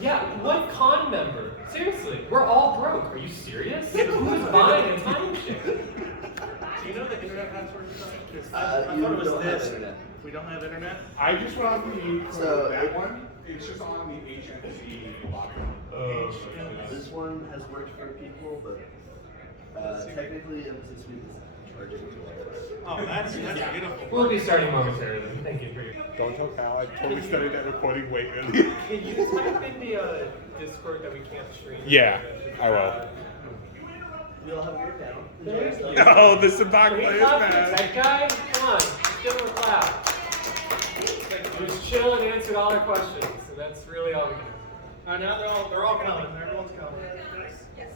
Yeah, what con member? Seriously, we're all broke. Are you serious? Who's buying a timeshare? Do you know the internet password? I thought it was this. We don't have internet? I just went on that one. It's just on the HNC login. This one has worked for people, but technically Emphasis Week is charging $2. Oh, that's beautiful. We'll be starting momentarily. Thank you for your. Don't tell Cal, I totally studied that recording way earlier. Can you type in the Discord that we can't stream? Yeah, I will. We all have a great panel. Thank you. Oh, the Sabak Can we players, clap for man. that guy? Come on, let's give him a clap. He was chill and answered all our questions, so that's really all we can do. Now they're all coming. Everyone's coming. Yes.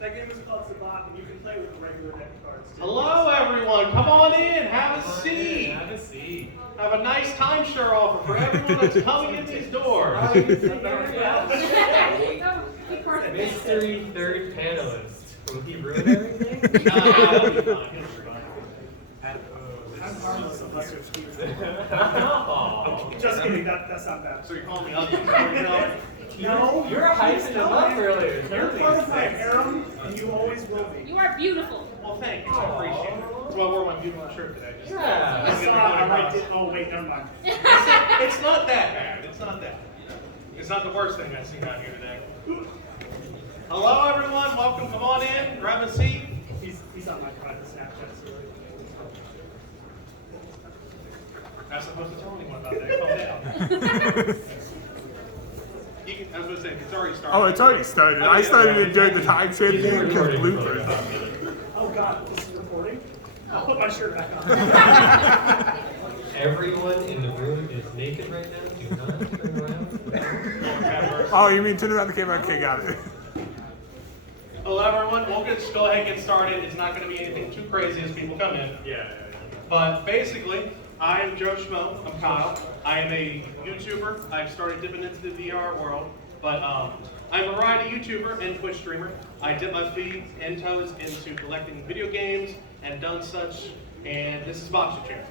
That game is called Sabak, and you can play with regular deck cards. Too. Hello, everyone. Come on in. Have a seat. Have a seat. Have a nice timeshare offer for everyone that's coming in these doors. Mystery third panelist. Will he ruin everything? Nah, that'll be fine. He'll survive. I'm harmless unless you're Steve. Oh. Just kidding, that's not bad. So you're calling me ugly? No, You were hyping him up earlier. You're part of my harem, and you always will be. You are beautiful. Well, thank you. I appreciate it. That's why I wore my beautiful shirt today. Just Yeah. I saw I liked it. Oh, wait, never mind. It's not that bad. It's not that. It's not the worst thing I've seen out here today. Hello, everyone. Welcome. Come on in. Grab a seat. He's on my private Snapchat story. Not supposed to tell anyone about that. Calm down. I was going to say, it's already started. Oh, it's already started. I started it during the time share He's thing because recording. bloopers. Oh, God, this is recording? I'll put my shirt back on. Everyone in the room is naked right now. Do not turn around. Oh, you mean turn around the camera? Okay, got it. Hello, everyone. We'll just go ahead and get started. It's not going to be anything too crazy as people come in. Yeah. But basically, I am Joe Schmmo. I'm Kyle. I am a YouTuber. I've started dipping into the VR world. But I'm a variety YouTuber and Twitch streamer. I dip my feet and toes into collecting video games and done such. And this is Boxuchan.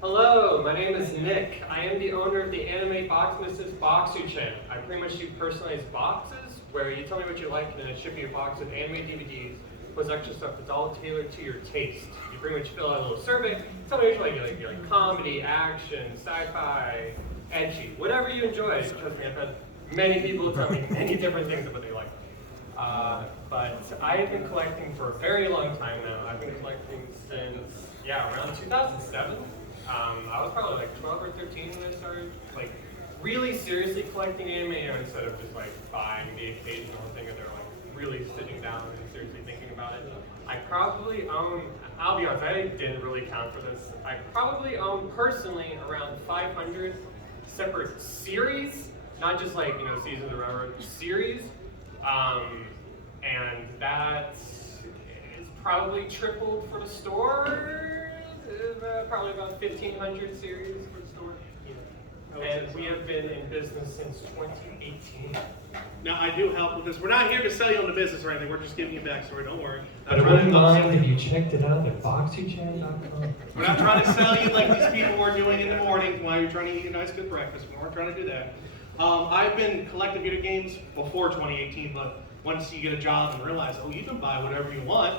Hello, my name is Nick. I am the owner of the anime box business Boxuchan. I pretty much do personalized boxes where you tell me what you like and then I ship you a box of anime DVDs with extra stuff that's all tailored to your taste. You pretty much fill out a little survey, tell me what you like. You like comedy, action, sci-fi, edgy, whatever you enjoy. Trust me, I've had many people tell me many different things of what they like. But I have been collecting for a very long time now. I've been collecting since, around 2007. I was probably like 12 or 13 when I started like really seriously collecting anime, instead of just like buying the occasional thing and they're like really sitting down and seriously thinking about it. I probably own, I'll be honest, I didn't really count for this. I probably own personally around 500 separate series, not just like, seasons or whatever, series. And that is probably tripled for the store. Probably about 1,500 series for the store. And we have been in business since 2018. Now, I do help with this. We're not here to sell you on the business or anything. We're just giving you a backstory. Don't worry. But I wouldn't mind if you checked it out at boxuchan.com. We're not trying to sell you like these people were doing in the morning while you're trying to eat a nice good breakfast. We weren't trying to do that. I've been collecting video games before 2018, but once you get a job and realize, oh, you can buy whatever you want,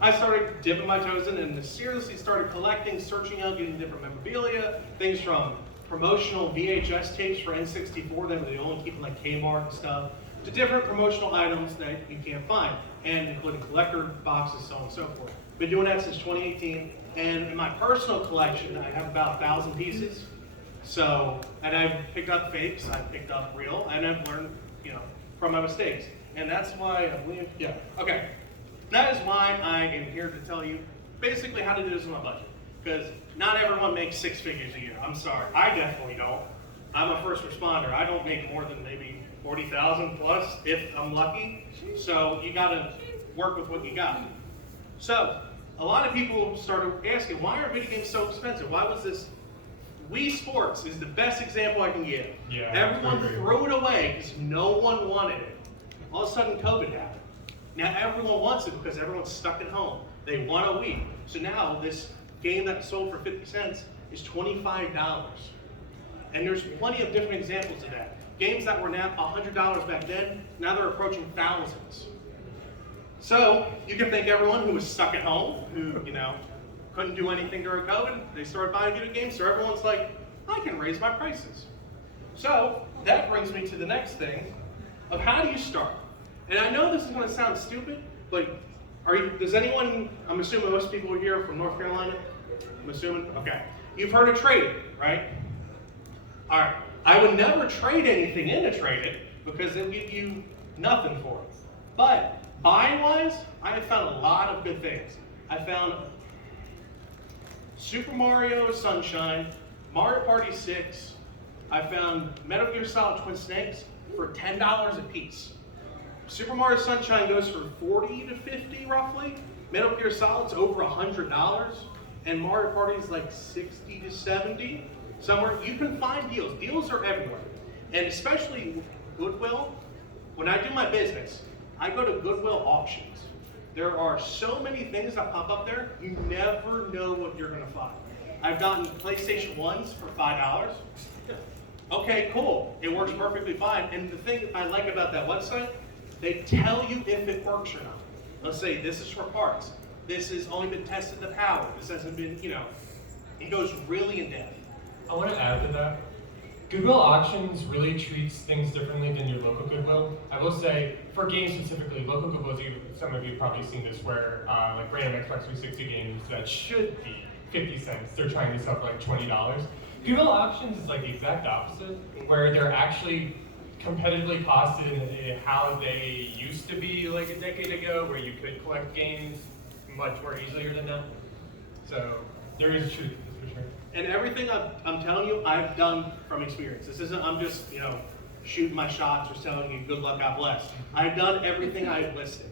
I started dipping my toes in and seriously started collecting, searching out, getting different memorabilia, things from promotional VHS tapes for N64 that they only keep in like Kmart and stuff, to different promotional items that you can't find, and including collector boxes, so on and so forth. Been doing that since 2018, and in my personal collection, I have about 1,000 pieces. So, and I've picked up fakes, I've picked up real, and I've learned, from my mistakes. And that's why okay. That is why I am here to tell you basically how to do this on a budget. Because not everyone makes 6 figures a year. I'm sorry, I definitely don't. I'm a first responder. I don't make more than maybe 40,000 plus if I'm lucky. So you gotta work with what you got. So a lot of people started asking, why are video games so expensive? Why was this? Wii Sports is the best example I can give. Yeah, everyone threw it away because no one wanted it. All of a sudden COVID happened. Now everyone wants it because everyone's stuck at home. They want a Wii. So now this game that sold for 50 cents is $25. And there's plenty of different examples of that. Games that were now $100 back then, now they're approaching thousands. So you can thank everyone who was stuck at home, who couldn't do anything during COVID. They started buying video games, so everyone's like, I can raise my prices. So that brings me to the next thing of how do you start? And I know this is going to sound stupid, but does anyone, I'm assuming most people are here from North Carolina? I'm assuming? Okay. You've heard of trading, right? All right. I would never trade anything in a trade-it because they'll give you nothing for it. But buying-wise, I have found a lot of good things. I found Super Mario Sunshine, Mario Party 6. I found Metal Gear Solid Twin Snakes for $10 a piece. Super Mario Sunshine goes for $40 to $50 roughly. Metal Gear Solid's over $100, and Mario Party is like $60 to $70. Somewhere you can find deals. Deals are everywhere, and especially Goodwill. When I do my business, I go to Goodwill auctions. There are so many things that pop up there. You never know what you're gonna find. I've gotten PlayStation 1s for $5. Okay, cool. It works perfectly fine. And the thing I like about that website, they tell you if it works or not. They'll say, this is for parts. This has only been tested to power. This hasn't been, it goes really in depth. I want to add to that. Goodwill Auctions really treats things differently than your local Goodwill. I will say, for games specifically, local Goodwills, some of you have probably seen this, where like random Xbox 360 games that should be 50 cents, they're trying to sell for like $20. Goodwill Auctions is like the exact opposite, where they're actually competitively costed in how they used to be like a decade ago, where you could collect games much more easier than now. So there is truth to this for sure. And everything I'm telling you, I've done from experience. This isn't, I'm just, shooting my shots or telling you good luck, God bless. I've done everything I've listed.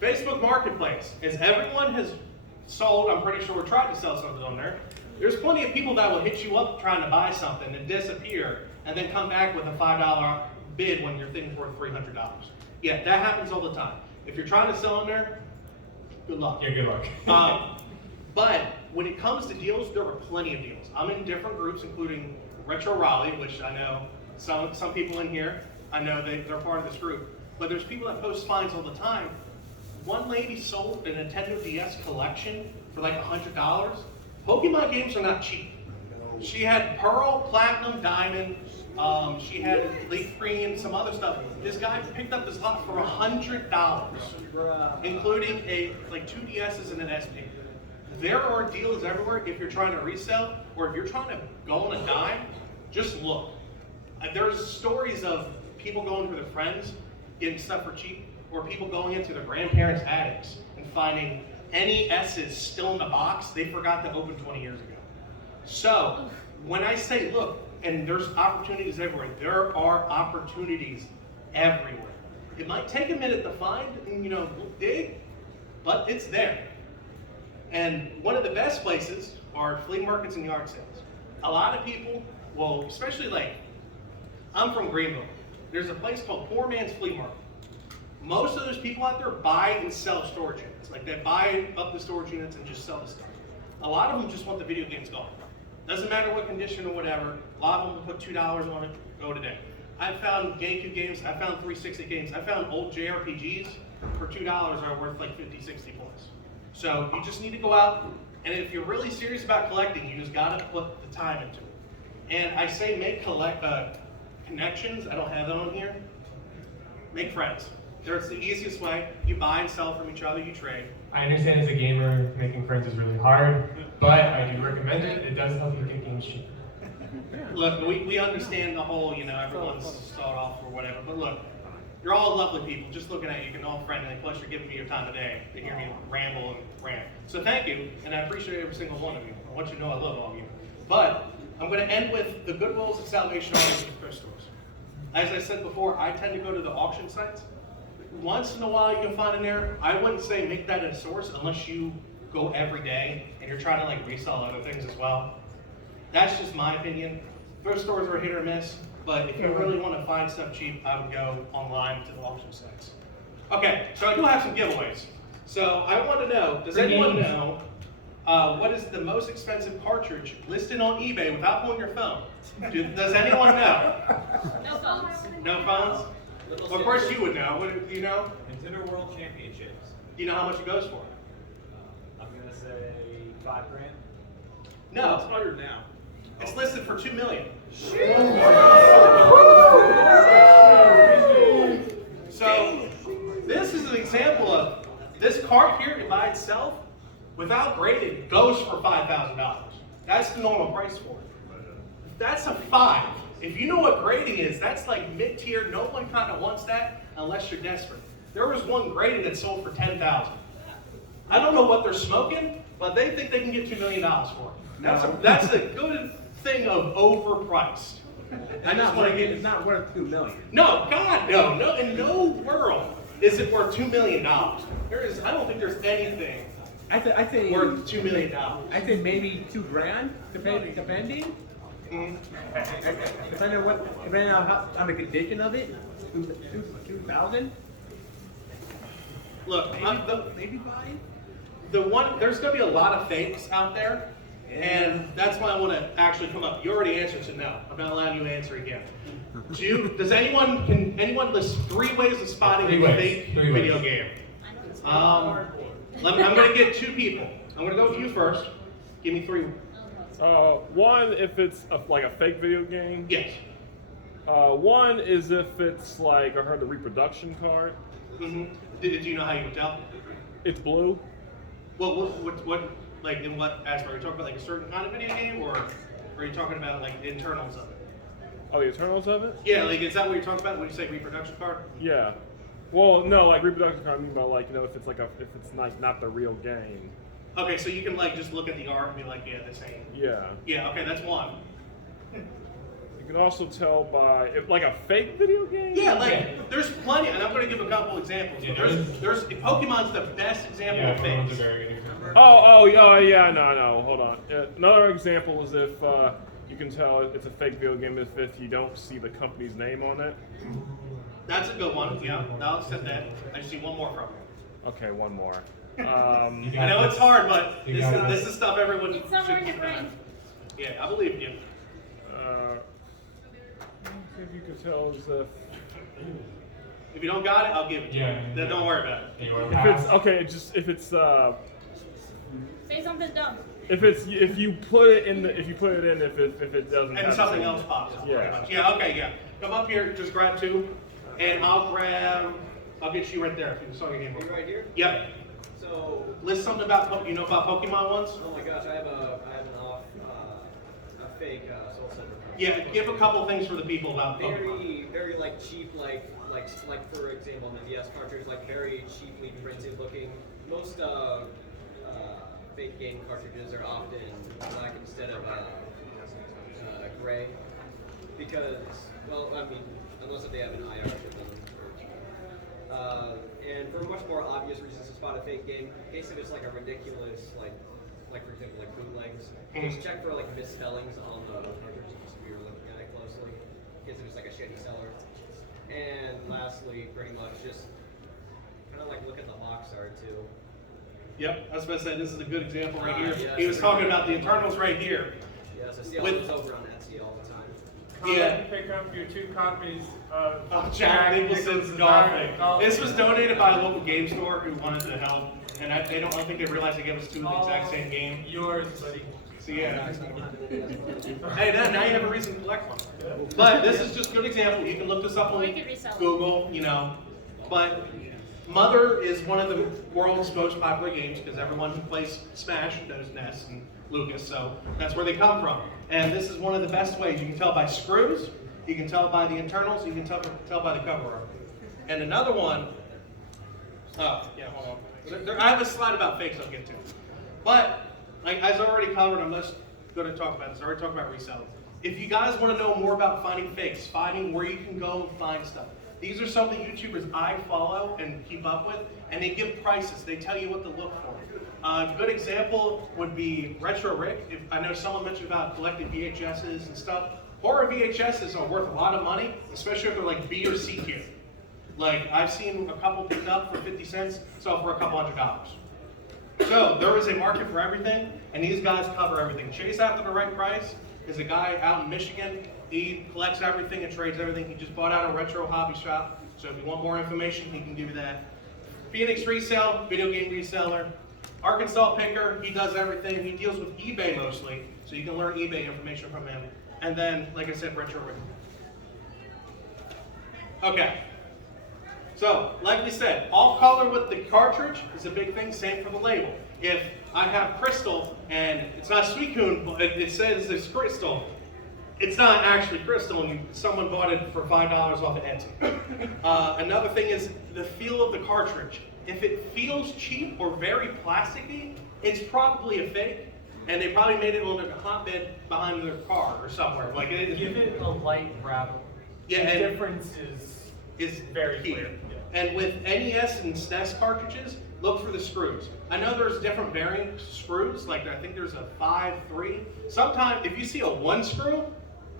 Facebook Marketplace, as everyone has sold, I'm pretty sure we're trying to sell something on there. There's plenty of people that will hit you up trying to buy something and disappear and then come back with a $5 bid when your thing's worth $300. Yeah, that happens all the time. If you're trying to sell on there, good luck. Yeah, good luck. But when it comes to deals, there are plenty of deals. I'm in different groups, including Retro Raleigh, which I know some people in here, I know they're part of this group. But there's people that post finds all the time. One lady sold a Nintendo DS collection for like $100. Pokemon games are not cheap. She had Pearl, Platinum, Diamond. She had Leaf Green, some other stuff. This guy picked up this lot for $100, including like 2 DSs and an SP. There are deals everywhere if you're trying to resell, or if you're trying to go on a dime, just look. There's stories of people going to their friends, getting stuff for cheap, or people going into their grandparents' attics and finding NESs still in the box they forgot to open 20 years ago. So, when I say look, and there's opportunities everywhere, there are opportunities everywhere. It might take a minute to find and dig, but it's there. And one of the best places are flea markets and yard sales. A lot of people, well, especially like, I'm from Greenville. There's a place called Poor Man's Flea Market. Most of those people out there buy and sell storage units. Like they buy up the storage units and just sell the stuff. A lot of them just want the video games gone. Doesn't matter what condition or whatever. A lot of them will put $2 on it, go today. I found GameCube games, I found 360 games, I found old JRPGs for $2 are worth like 50, 60 points. So you just need to go out, and if you're really serious about collecting, you just gotta put the time into it. And I say make connections, I don't have that on here. Make friends. That's the easiest way. You buy and sell from each other, you trade. I understand as a gamer, making friends is really hard, but I do recommend it. It does help you get games cheaper. Look, we understand the whole, everyone's start off or whatever, but look, you're all lovely people. Just looking at you can all friendly, plus you're giving me your time today to hear me ramble and rant. So thank you, and I appreciate every single one of you. I want you to know I love all of you. But I'm going to end with the Goodwills and Salvation Armies and thrift stores. As I said before, I tend to go to the auction sites. Once in a while you can find in there. I wouldn't say make that a source unless you go every day and you're trying to like resell other things as well. That's just my opinion. Thrift stores are hit or miss, but if you really want to find stuff cheap, I would go online to the auction sites. Okay, so I do have some giveaways. So I want to know, does anyone know What is the most expensive cartridge listed on eBay without pulling your phone? Does anyone know? No phones. No phones? Well, of course you would know. What, do you know? Nintendo World Championships. Do you know how much it goes for? I'm gonna say $5 grand. No. It's 100 now. It's listed for $2 million. So this is an example of this cart here by itself, without graded, goes for $5,000. That's the normal price for it. That's a 5. If you know what grading is, that's like mid-tier. No one kind of wants that unless you're desperate. There was one graded that sold for $10,000. I don't know what they're smoking, but they think they can get $2 million for it. That's a good thing of overpriced. I just want to get. It's not worth $2 million. No, God, no. In no world is it worth $2 million. There is. I don't think there's anything I think worth $2 million. I think maybe $2 grand, depending. Mhm. Depending on the condition of it, 2,000. Look, Maybe 5. there's going to be a lot of fakes out there, and that's why I want to actually come up. You already answered, so no, I'm not allowing you to answer again. Can anyone list 3 ways of spotting a fake video game? I'm going to get 2 people. I'm going to go with you first. Give me 3. One, if it's like a fake video game. Yes. One is if it's like, I heard the reproduction card. Mm-hmm. Did you know how you would tell? It's blue. Well, what, like, in what aspect? Are you talking about like a certain kind of video game, or are you talking about like the internals of it? Oh, the internals of it? Yeah, like, is that what you're talking about when you say reproduction card? Yeah. Well, no, like reproduction card, I mean by like, you know, if it's like if it's like not the real game. Okay, so you can like just look at the art and be like, yeah, this ain't. Yeah. Yeah, okay, that's one. You can also tell by like a fake video game. Yeah, like there's plenty, and I'm going to give a couple examples. Yeah, There's Pokemon's the best example of fakes. very good example. Oh, yeah, no, hold on. Another example is if you can tell it's a fake video game if you don't see the company's name on it. That's a good one. Yeah, I'll accept that. I just need one more from you. Okay, one more. I know it's hard, but this is stuff everyone It's somewhere in should your brain. Yeah, I believe in you. If you could tell is If you don't got it, I'll give it to you. Then don't worry about it. if it's okay, just if it's Say something dumb. if you put it in if it doesn't And have something the- else pops up. Yeah. Pretty much. Yeah. Okay. Yeah. Come up here. Just grab 2, and I'll get you right there. If you saw your game. You right here? Yep. So, List something about about Pokemon ones. oh my gosh, I have a fake Soul Silver. Yeah. Give a couple things for the people about Pokemon. Very like cheap, like for example, on the DS cartridge, like very cheaply printed looking. Most fake game cartridges are often black instead of gray, because, well, I mean, unless if they have an IR chip in them. And for much more obvious reasons to spot a fake game, in case if it's like a ridiculous, like for example, like bootlegs, just check for like misspellings on the cartridge if you're looking at it closely, in case if it's like a shady seller. And lastly, pretty much just kind of like look at the box art too. Yep. I was about to say this is a good example right here. Yes. He was talking about the internals right here. Yes, I see all With- those over on Etsy all the time. Yeah. Pick up your 2 copies of Jack Nicholson's golfing. This was donated by a local game store who wanted to help, and I don't think they realized they gave us 2 of the exact same game. Yours, buddy. So yeah. Hey, now you have a reason to collect one. But this is just a good example. You can look this up on Or you can resell it. Google, you know. But Mother is one of the world's most popular games because everyone who plays Smash knows Ness and Lucas, so that's where they come from. And this is one of the best ways. You can tell by screws, you can tell by the internals, you can tell by the cover art. And another one, oh, yeah, hold on. I have a slide about fakes I'll get to. But, like, as I already covered, I'm just going to talk about this. I already talked about reselling. If you guys want to know more about finding fakes, finding where you can go and find stuff, these are some of the YouTubers I follow and keep up with, and they give prices. They tell you what to look for. A good example would be Retro Rick. If I know someone mentioned about collecting VHSs and stuff. Horror VHSs are worth a lot of money, especially if they're like B or C tier. Like, I've seen a couple picked up for 50 cents, sell for a couple $100. So there is a market for everything, and these guys cover everything. Chase After the Right Price is a guy out in Michigan. He collects everything and trades everything. He just bought out a retro hobby shop. So if you want more information, he can do that. Phoenix Resale, video game reseller. Arkansas Picker, he does everything. He deals with eBay mostly, so you can learn eBay information from him. And then, like I said, Retro Ring. Okay. So, like we said, off color with the cartridge is a big thing, same for the label. If I have crystal and it's not Suicune, but it says it's crystal, it's not actually crystal, and someone bought it for $5 off of Etsy. Another thing is the feel of the cartridge. If it feels cheap or very plasticky, it's probably a fake, and they probably made it on a hotbed behind their car or somewhere. Like Give it a light rattle. Yeah, The and difference is very key. clear. Yeah. And with NES and SNES cartridges, look for the screws. I know there's different varying screws, like I think there's a 5-3. Sometimes, if you see a 1 screw,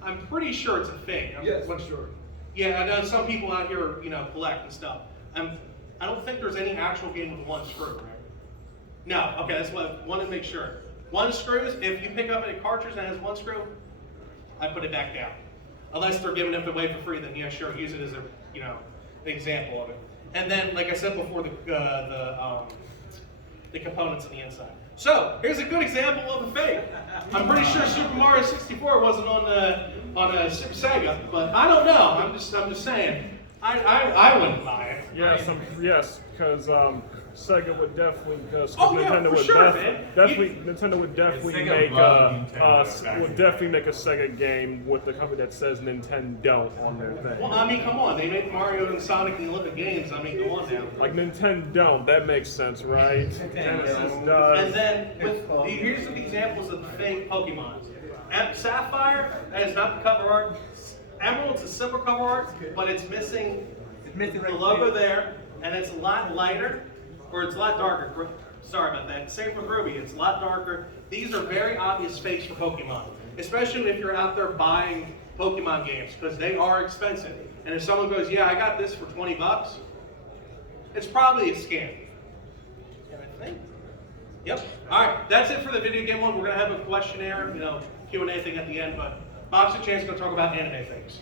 I'm pretty sure it's a fake. Yes, for sure. Yeah, I know some people out here, collect and stuff. I don't think there's any actual game with 1 screw, right? No, okay, that's what I wanted to make sure. 1 screws, if you pick up a cartridge that has 1 screw, I put it back down. Unless they're giving it away for free, then yeah, sure, use it as a, example of it. And then, like I said before, the components on the inside. So, here's a good example of a fake. I'm pretty sure Super Mario 64 wasn't on a Super Sega, but I don't know. I'm just saying. I wouldn't buy it. Yes, because Sega would definitely, because Oh, yeah, Nintendo for would sure, man. Nintendo would definitely Sega make loved Nintendo would definitely make a Sega game with the company that says Nintendo on their thing. Well, I mean, come on. They make Mario and Sonic and the Olympic Games. I mean, go on now. Like Nintendo, that makes sense, right? Genesis does. And then, here's some examples of the fake Pokemon. Sapphire, that is not the cover art. Emerald's a silver cover art, but it's missing the logo there, and it's a lot lighter, or it's a lot darker. Sorry about that. Same for Ruby, it's a lot darker. These are very obvious fakes for Pokemon, especially if you're out there buying Pokemon games, because they are expensive. And if someone goes, yeah, I got this for 20 bucks, it's probably a scam. Yep. All right, that's it for the video game one. We're gonna have a questionnaire, Q&A thing at the end, but Boxuchan's gonna talk about anime things.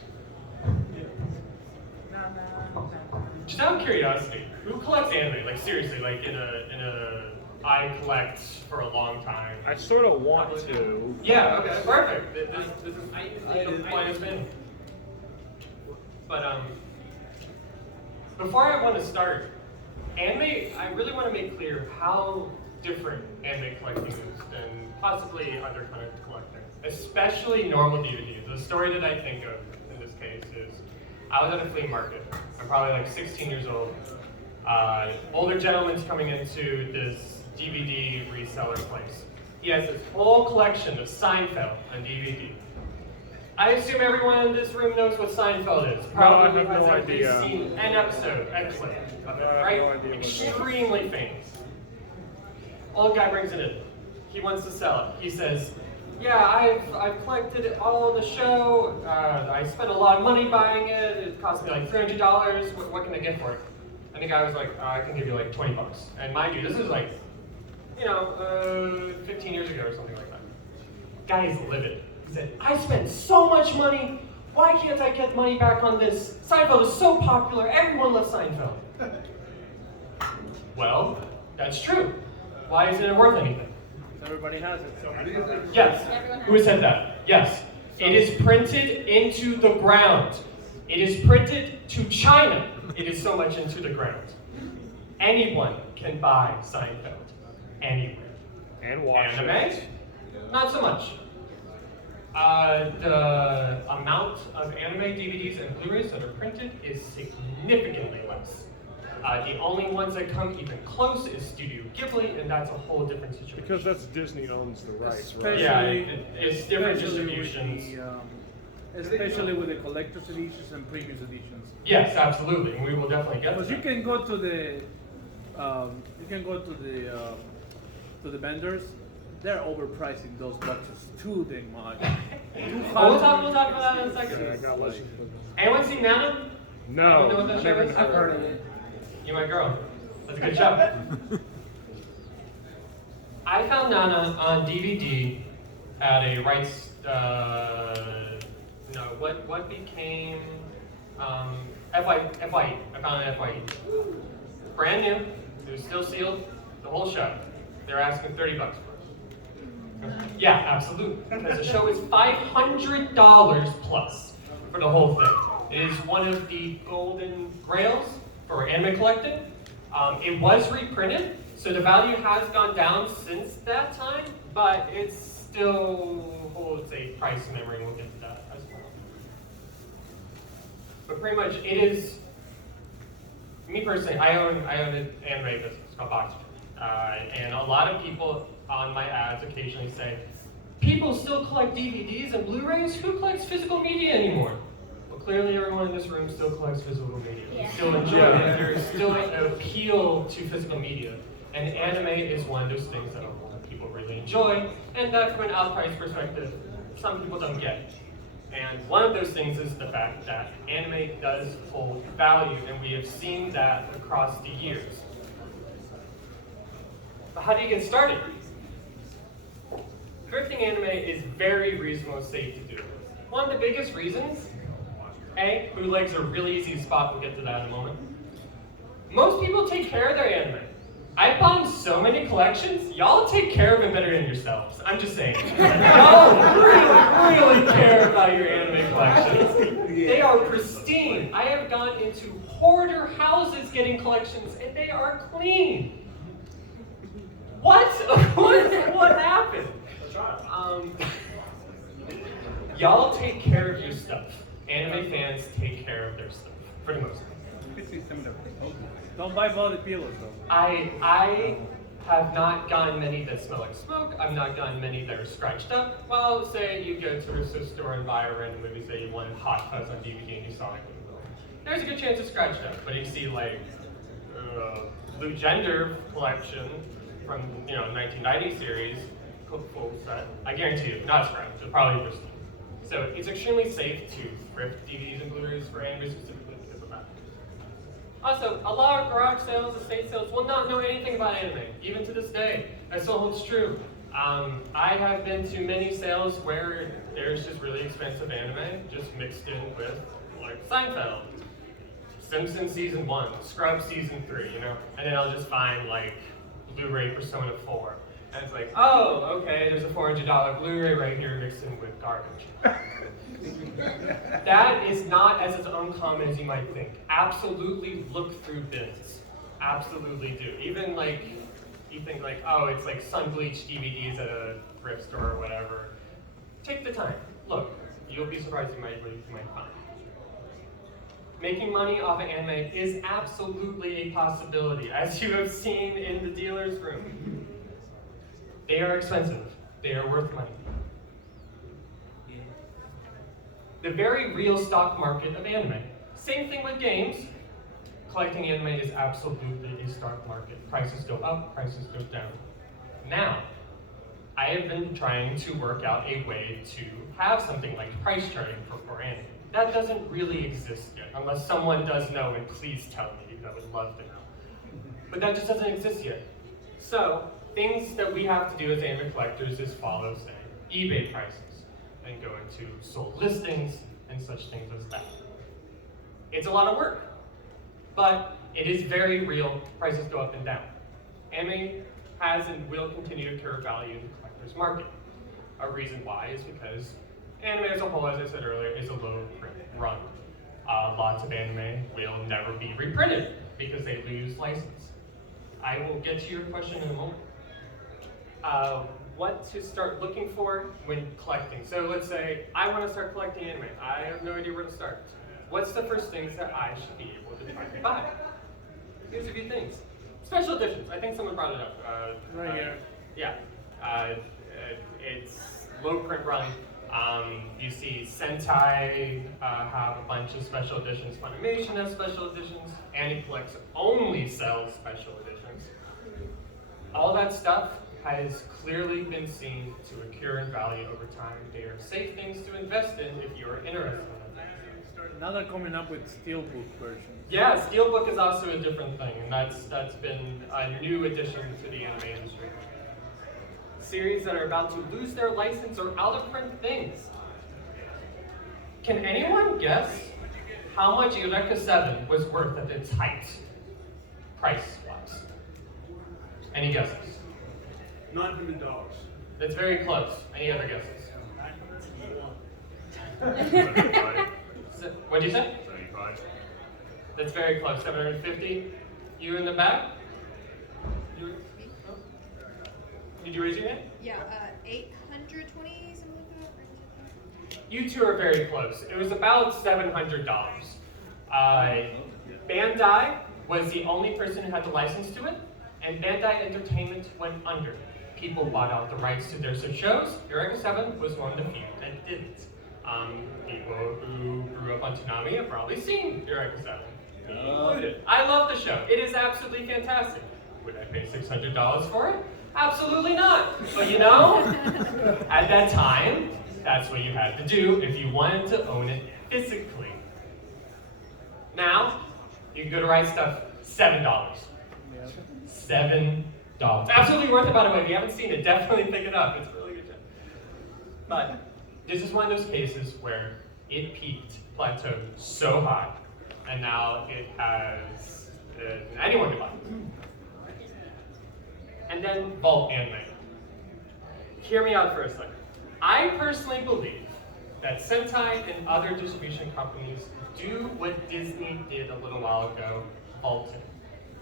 Just out of curiosity, who collects anime? Like seriously, like I collect for a long time. I sort of want to. Yeah, okay, perfect. This is the point it's been. But before I want to start, anime, I really want to make clear how different anime collecting is than possibly other kind of collecting, especially normal DVDs. The story that I think of in this case is, I was at a flea market. I'm probably like 16 years old. Older gentleman's coming into this DVD reseller place. He has this whole collection of Seinfeld on DVD. I assume everyone in this room knows what Seinfeld is. Probably I have no has at least idea. seen an episode of it, I have right? no idea what that is. Extremely famous. Old guy brings it in. He wants to sell it. He says, yeah, I've collected it all on the show. I spent a lot of money buying it. It cost me like $300. What can I get for it? And the guy was like, I can give you like 20 bucks. And mind you, this is like, 15 years ago or something like that. Guy's livid. He said, I spent so much money. Why can't I get money back on this? Seinfeld is so popular. Everyone loves Seinfeld. Well, that's true. Why isn't it worth anything? Everybody has it. So Yes. Who said that? Yes. It is printed into the ground. It is printed to China. It is so much into the ground. Anyone can buy Seinfeld. Anywhere. And watch Anime? it. Not so much. The amount of anime DVDs and Blu-rays that are printed is significantly less. The only ones that come even close is Studio Ghibli, and that's a whole different situation. Because that's Disney owns the rights, right? Especially- Yeah, it's different especially with distributions. Especially with the collector's editions and previous editions. Yes, absolutely, and we will definitely get to Because you that. can go to the vendors. They're overpricing those boxes too dang much. We'll talk about that in a second. Yeah, I got like, Anyone seen Nana? no, Anyone know what that I show never is? I've heard of it. You my girl. That's a good show. I found Nana on DVD at a rights, no, what became, FYE. I found it at FYE. Brand new, it was still sealed, the whole show. They're asking $30 for it. Yeah, absolutely. Because the show is $500 plus for the whole thing. It is one of the golden grails for anime collecting. It was reprinted, so the value has gone down since that time, but it still holds a price memory. We'll get to that as well. But pretty much, it is. Me personally, I own an anime business called Boxuchan, and a lot of people on my ads occasionally say, "People still collect DVDs and Blu-rays. Who collects physical media anymore?" Well, clearly, everyone in this room still collects physical media. Yeah. Still enjoy it. There is still an appeal to physical media, and anime is one of those things that a lot of people really enjoy, and that from an outprice perspective, some people don't get. And one of those things is the fact that anime does hold value, and we have seen that across the years. But how do you get started? Thrifting anime is very reasonable and safe to do. One of the biggest reasons, A, bootlegs are really easy to spot. We'll get to that in a moment. Most people take care of their anime. I've bought so many collections, y'all take care of it better than yourselves. I'm just saying. Y'all really care about your anime collections. They are pristine. I have gone into hoarder houses getting collections, and they are clean. What? What happened? Y'all take care of your stuff. Anime fans take care of their stuff, for the most part. Don't buy body pillows though. I have not gotten many that smell like smoke. I've not gotten many that are scratched up. Well, say you go to a store and buy a random movie, say you wanted Hot Fuzz on DVD and you saw it. There's a good chance it's scratched up. But if you see like Blue Gender collection from 1990 series, full set, I guarantee you, not scratched. It's probably pristine. So it's extremely safe to thrift DVDs and Blu-rays for anime specifically because of that. Also, a lot of garage sales, estate sales will not know anything about anime, even to this day. That still holds true. I have been to many sales where there's just really expensive anime just mixed in with like Seinfeld, Simpsons Season 1, Scrubs Season 3, and then I'll just find like Blu-ray Persona 4. And it's like, oh, okay, there's a $400 Blu-ray right here mixed in with garbage. That is not as uncommon as you might think. Absolutely look through bins. Absolutely do. Even like, you think like, oh, it's like sun-bleached DVDs at a thrift store or whatever. Take the time. Look. You'll be surprised what you might find. Making money off of anime is absolutely a possibility, as you have seen in the dealer's room. They are expensive. They are worth money. The very real stock market of anime. Same thing with games. Collecting anime is absolutely a stock market. Prices go up, prices go down. Now, I have been trying to work out a way to have something like price charting for anime. That doesn't really exist yet, unless someone does know, and please tell me. I would love to know. But that just doesn't exist yet. So, things that we have to do as anime collectors is follow, say, eBay prices, and go into sold listings and such things as that. It's a lot of work, but it is very real. Prices go up and down. Anime has and will continue to carry value in the collector's market. A reason why is because anime as a whole, as I said earlier, is a low print run. Lots of anime will never be reprinted because they lose license. I will get to your question in a moment. What to start looking for when collecting. So let's say I want to start collecting anime. I have no idea where to start. What's the first things that I should be able to try to buy? Here's a few things. Special editions. I think someone brought it up. Right here. Yeah. It's low print run. You see Sentai have a bunch of special editions. Funimation has special editions. Aniplex only sells special editions. All that stuff has clearly been seen to accrue in value over time. They are safe things to invest in if you are interested in it. Now they're coming up with steelbook versions. Yeah, steelbook is also a different thing, and that's been a new addition to the anime industry. series that are about to lose their license or out of print things. Can anyone guess how much Eureka 7 was worth at its height, price-wise? Any guesses? $900. That's very close. Any other guesses? What'd you say? 75. That's very close. 750. You in the back? Did you raise your hand? Yeah, 820, something like that. You two are very close. It was about $700. Bandai was the only person who had the license to it, and Bandai Entertainment went under. People bought out the rights to their shows. Eureka 7 was one of the few that didn't. People who grew up on Toonami have probably seen Eureka 7, me included. I love the show. It is absolutely fantastic. Would I pay $600 for it? Absolutely not. But you know, at that time, that's what you had to do if you wanted to own it physically. Now, you can go to Right Stuff, $7. $7. Absolutely worth it, by the way. If you haven't seen it, definitely pick it up. It's a really good show. But this is one of those cases where it peaked, plateaued so high, and now it has anyone can buy it. And then Vault Anime. Hear me out for a second. I personally believe that Sentai and other distribution companies do what Disney did a little while ago, vaulting.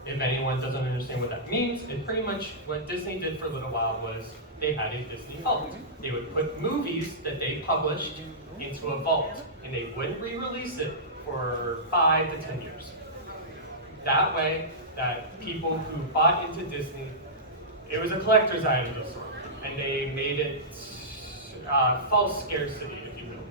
If anyone doesn't understand what that means, it's pretty much what Disney did for a little while was they had a Disney vault. They would put movies that they published into a vault, and they wouldn't re-release it for 5 to 10 years. That way, that people who bought into Disney, it was a collector's item of sort, and they made it false scarcity, if you will.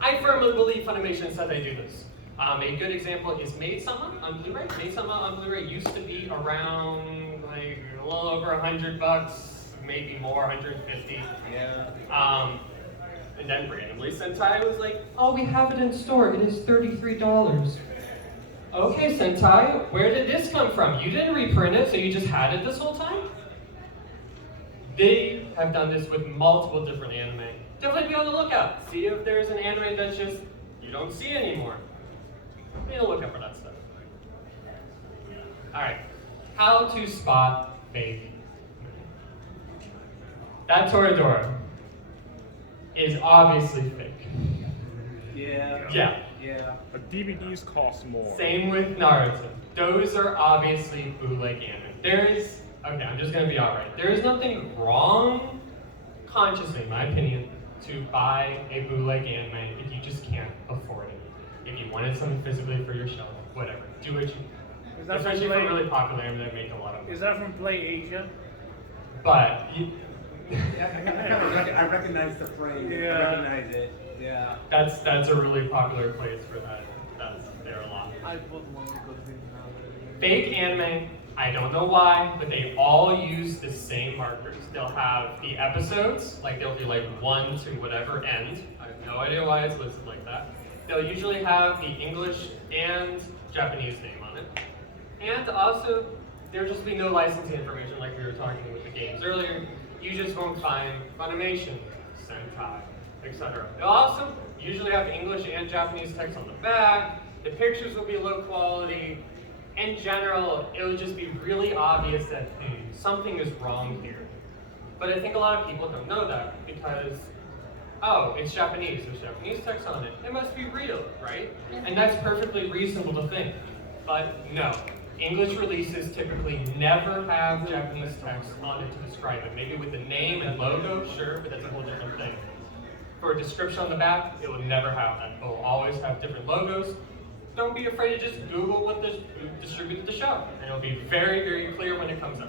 I firmly believe Funimation said they do this. A good example is Maid-sama on Blu-ray. Maid-sama on Blu-ray used to be around like a little over $100, maybe more, 150. Yeah. And then randomly Sentai was like, oh, we have it in store. It is $33. Okay, Sentai, where did this come from? You didn't reprint it, so you just had it this whole time? They have done this with multiple different anime. Definitely be on the lookout. See if there's an anime that's just you don't see anymore. Be on the lookout for that stuff. Alright. How to spot fake. That Toradora is obviously fake. Yeah. Yeah. Yeah. But DVDs cost more. Same with Naruto. Those are obviously bootleg anime. There is, okay, I'm just gonna be alright. There is nothing wrong, consciously, in my opinion, to buy a bootleg anime if you just can't afford it. If you wanted something physically for your shelf, whatever, do what you Is that especially from for Play? really popular anime that make a lot of money. Is that from Play Asia? But, you, I recognize the frame. Yeah. I recognize it. Yeah. that's a really popular place for that. That's there a lot. I bought one because it's Fake anime, I don't know why, but they all use the same markers. They'll have the episodes, like they'll be like 1 to whatever end. I have no idea why it's listed like that. They'll usually have the English and Japanese name on it. And also, there'll just be no licensing information like we were talking with the games earlier. You just won't find Funimation, Sentai, etc. They'll also usually have English and Japanese text on the back. The pictures will be low quality. In general, it will just be really obvious that something is wrong here. But I think a lot of people don't know that because, oh, it's Japanese, there's Japanese text on it. It must be real, right? And that's perfectly reasonable to think. But no, English releases typically never have Japanese text on it to describe it. Maybe with the name and logo, sure, but that's a whole different thing. For a description on the back, it will never have that. It will always have different logos. Don't be afraid to just Google what who distributed the show, and it'll be very, very clear when it comes up.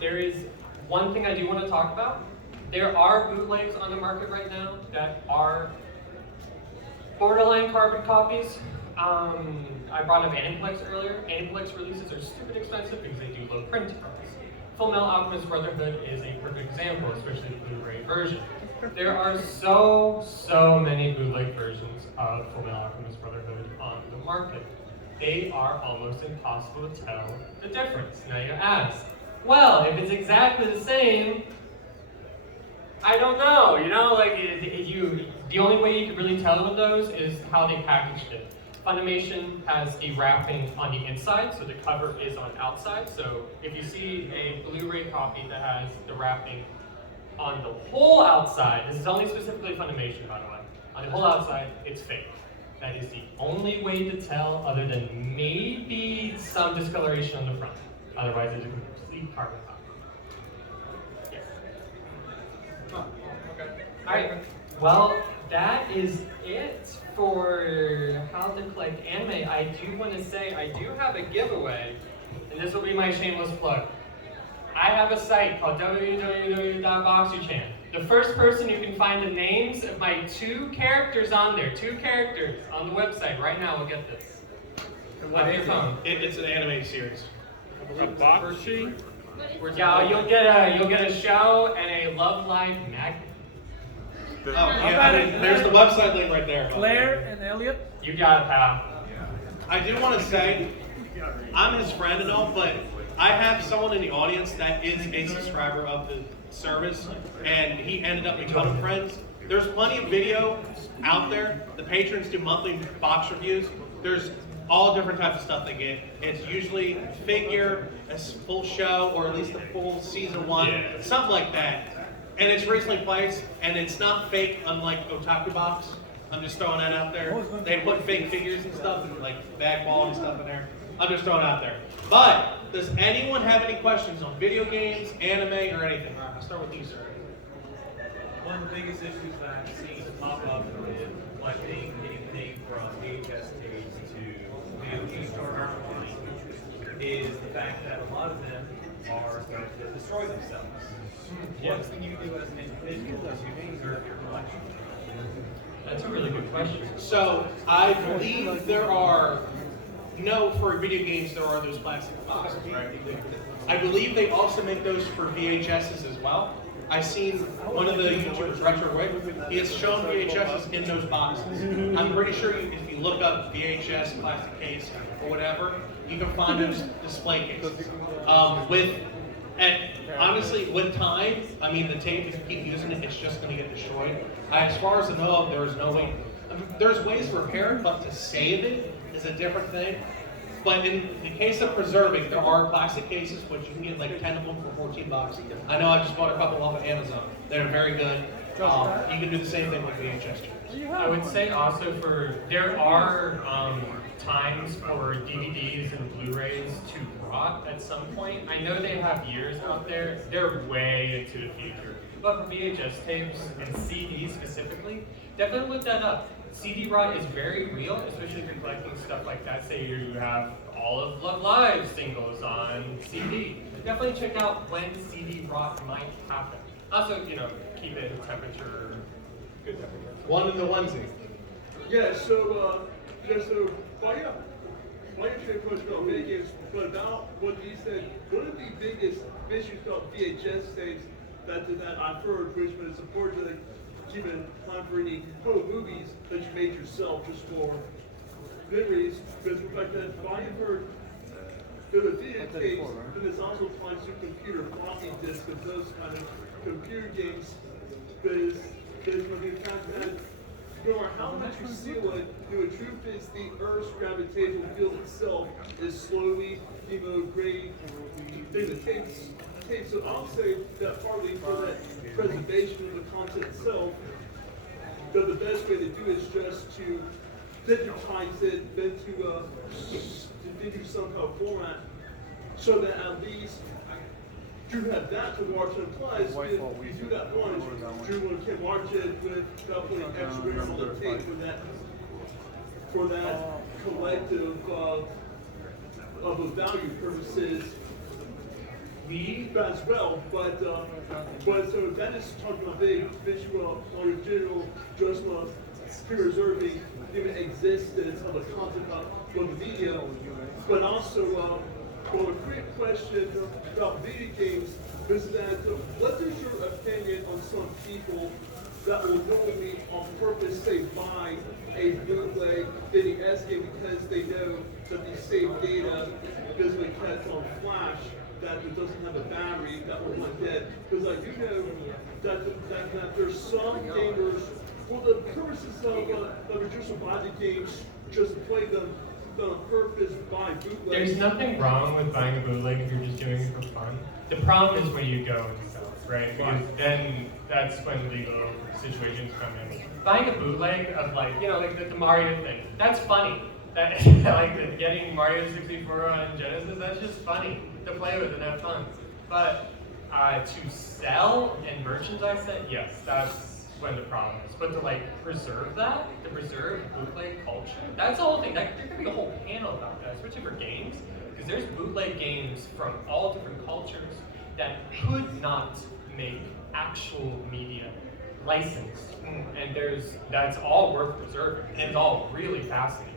There is one thing I do want to talk about. There are bootlegs on the market right now that are borderline carbon copies. I brought up Aniplex earlier. Aniplex releases are stupid expensive because they do low print price. Full Metal Alchemist Brotherhood is a perfect example, especially the Blu-ray version. There are so many bootleg versions of Full Metal Alchemist Brotherhood on the market. They are almost impossible to tell the difference. Now you ask, Well, if it's exactly the same, I don't know. You know, like the only way you can really tell with those is how they packaged it. Funimation has the wrapping on the inside, so the cover is on the outside. So if you see a Blu-ray copy that has the wrapping on the whole outside, this is only specifically Funimation, by the way. On the whole outside, it's fake. That is the only way to tell, other than maybe some discoloration on the front. Otherwise, it's a complete carbon copy. Yes. Oh, okay. All right. Well, that is it for how to collect anime. I do want to say I do have a giveaway, and this will be my shameless plug. I have a site called www.boxuchan. The first person who can find the names of my 2 characters on there, 2 characters on the website right now will get this. On your phone. It's an anime series. A Boxuchan? Yeah, you'll get a show and a Love Live magnet. Oh, yeah, I mean, there's the website link right there. Claire and Elliot? You got it, pal. I do want to say, I'm his friend and all, but I have someone in the audience that is a subscriber of the service, and he ended up becoming friends. There's plenty of video out there. The patrons do monthly box reviews. There's all different types of stuff they get. It's usually a figure, a full show, or at least a full season 1, something like that. And it's recently placed, and it's not fake, unlike Otaku Box. I'm just throwing that out there. They put fake figures and stuff, and like bad quality stuff in there. I'm just throwing it out there. But does anyone have any questions on video games, anime, or anything? All right, I'll start with you, sir. One of the biggest issues that I've seen pop up with collecting anything from VHS tapes to video games online is the fact that a lot of them are going to destroy themselves. What can you do as an individual to preserve your collection? That's a really good question. So I believe there are, for video games there are those plastic boxes, right? I believe they also make those for VHSs as well. I've seen one of the YouTubers, Retro Wig, he has shown VHSs in those boxes. I'm pretty sure if you look up VHS plastic case or whatever, you can find those display cases. And honestly, with time, I mean, the tape, if you keep using it, it's just going to get destroyed. As far as I know, there is no way. There's ways to repair it, but to save it is a different thing. But in the case of preserving, there are plastic cases, which you can get like 10 of them for $14. I know I just bought a couple off of Amazon. They're very good. You can do the same thing with VHS. I would say also there are times for DVDs and Blu-rays to rot at some point. I know they have years out there. They're way into the future. But for VHS tapes and CDs specifically, definitely look that up. CD rot is very real, especially if you're collecting stuff like that. Say you have all of Love Live singles on CD. Definitely check out when CD rot might happen. Also, keep it in temperature, good temperature. One in the onesie. Yeah, so while you're trying to push about video games, but about what you said, one of the biggest issues about VHS tapes that I've heard, which was important to keep in time for any home movies that you made yourself just for memories, because the fact that while you've heard that the video tapes, then this also applies to computer floppy disks and those kind of computer games, because when the fact that no matter how much you seal it, the truth is the Earth's gravitational field itself is slowly degrading through the tapes. So I'll say that partly for that preservation of the content itself, that the best way to do is just to digitize it into some kind of format, so that at least you have that to watch, and plus, if you do that once, you can watch it with definitely extra on the tape for that collective of a value purposes as well. But so that is talking about big visual or digital just preserving the existence of a content of the video, but also. Well, a quick question about video games is that what is your opinion on some people that will normally on purpose say buy a bootleg NES game because they know that the saved data is going to catch on flash that it doesn't have a battery that will not dead. Because I do know that there's some gamers, for the purposes of just to buy the games, just to play them on purpose, buy bootlegs. There's nothing wrong with buying a bootleg if you're just doing it for fun. The problem is when you go and sell, right? Because then that's when legal situations come in. Buying a bootleg of like the Mario thing, that's funny. That like getting Mario 64 on Genesis, that's just funny to play with and have fun. But to sell and merchandise that, yes, that's when the problem is. But to like preserve that, to preserve bootleg culture, that's the whole thing. There could be a whole panel about that, especially for games, because there's bootleg games from all different cultures that could not make actual media licensed, and that's all worth preserving, and it's all really fascinating.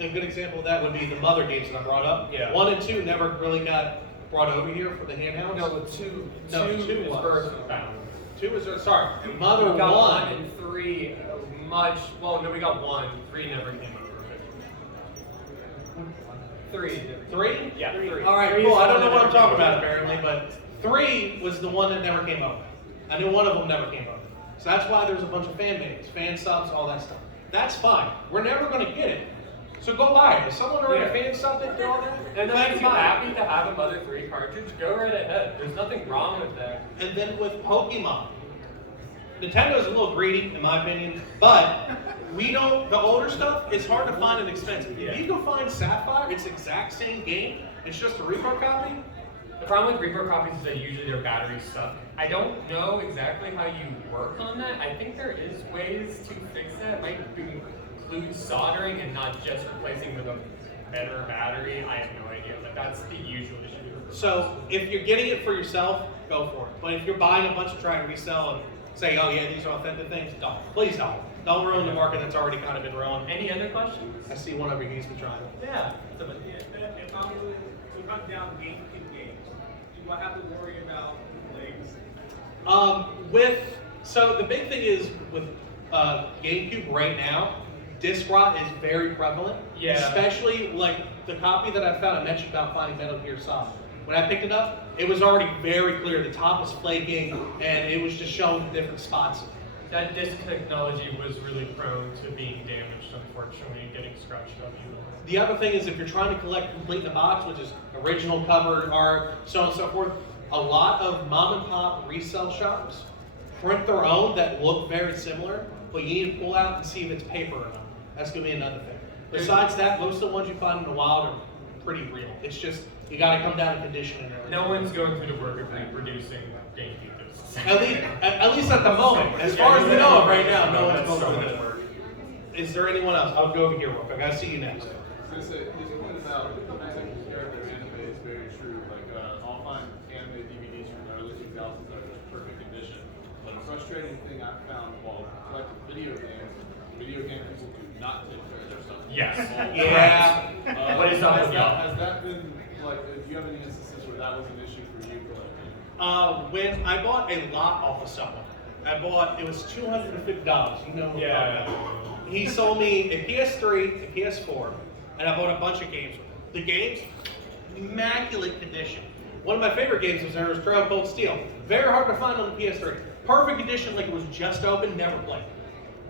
A good example of that would be the Mother games that I brought up. Yeah. 1 and 2 never really got brought over here for the handhelds. No, but two is is Earthbound. 2 is sorry. Mother We got 1 and 3 much. Well, no, we got 1. 3 never came over. 3. 3? Yeah, 3. All right, cool. I don't know what I'm talking about apparently, but 3 was the one that never came over. I knew one of them never came over. So that's why there's a bunch of fan bases, fan subs, all that stuff. That's fine. We're never going to get it. So go buy it. If someone already fan subbed it and all that, And glad if to you're buy it. happy to have a Mother 3 cartridge, go right ahead. There's nothing wrong with that. And then with Pokemon, Nintendo's a little greedy, in my opinion, but the older stuff, it's hard to find and expensive. Yeah. If you can find Sapphire, it's the exact same game, it's just a repro copy. The problem with repro copies is that usually their batteries suck. I don't know exactly how you work on that. I think there is ways to fix that. It might include soldering and not just replacing with a better battery. I have no idea, but that's the usual issue. So if you're getting it for yourself, go for it. But if you're buying a bunch to try and resell and say, oh yeah, these are authentic things, don't. Please don't. Don't ruin the market that's already kind of been ruined. Any other questions? I see one over here, he's been trying. Yeah. If I'm to cut down GameCube games, do I have to worry about legs? So the big thing is with GameCube right now, disc rot is very prevalent. Yeah. Especially like the copy that I found, I mentioned about finding Metal Gear Solid. When I picked it up, it was already very clear. The top was flaking, and it was just showing different spots. That disc technology was really prone to being damaged, unfortunately, and getting scratched up. The other thing is if you're trying to collect complete in the box, which is original cover art, so on and so forth, a lot of mom and pop resale shops print their own that look very similar, but you need to pull out and see if it's paper or not. That's going to be another thing. Besides that, most of the ones you find in the wild are pretty real. It's just, you got to come down to condition and everything. No one's going through the work of reproducing GameCube discs. At least at the moment. As far as we know of right now, no one's That's going so through much that. work. Is there anyone else? I'll go over here real quick. I'll see you next. There's a point about character anime is very true. Like, I'll find anime DVDs from the early 2000s that are in perfect condition. But a frustrating thing I've found while collecting video game people do not take care of their stuff. Yes. Yeah. What is up with y'all? Has that been, like, do you have any instances where that was an issue for you collecting? When I bought a lot off of someone, it was $250. You know what I'm talking about. He sold me a PS3, a PS4, and I bought a bunch of games. The games, immaculate condition. One of my favorite games was there was Dragon Cold Steel. Very hard to find on the PS3. Perfect condition, like it was just open, never played.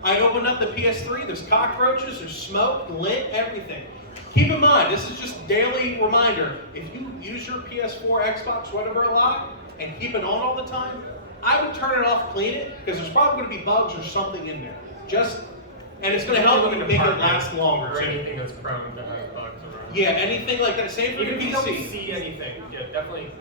I opened up the PS3, there's cockroaches, there's smoke, lint, everything. Keep in mind, this is just daily reminder, if you use your PS4, Xbox, whatever a lot, and keep it on all the time, I would turn it off, clean it, because there's probably going to be bugs or something in there. And it's going to help you make it last longer. Or anything that's prone to have bugs around. Yeah, anything like that. Same for your Even if you don't PC. see anything, yeah, definitely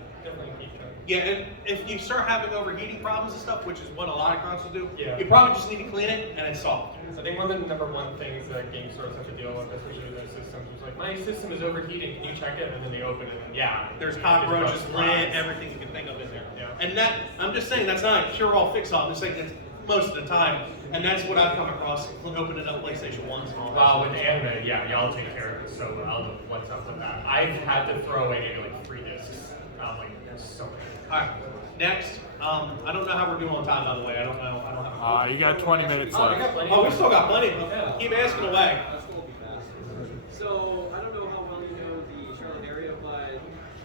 keep it. Yeah, and if you start having overheating problems and stuff, which is what a lot of consoles do, Yeah. you probably just need to clean it and it's solved. I think one of the number one things that game stores have to deal with, especially with their systems, is like, my system is overheating, can you check it? And then they open it and yeah. There's cockroaches, bugs, lint, flies. everything you can think of in there. Yeah. And that, I'm just saying, that's not a cure-all, fix-all. I'm just saying that's most of the time. And that's what I've come across opening up PlayStation 1s and all that. Wow, with anime, yeah, y'all take care of it so well. I don't know what's up with that. I've had to throw away maybe like 3 discs. There's so many. All right, next. I don't know how we're doing on time, by the way. I don't have You got 20 minutes Oh, we left. got plenty. Oh, we still got plenty. Yeah. Keep asking away. We'll be fast. So I don't know how well you know the Charlotte area, but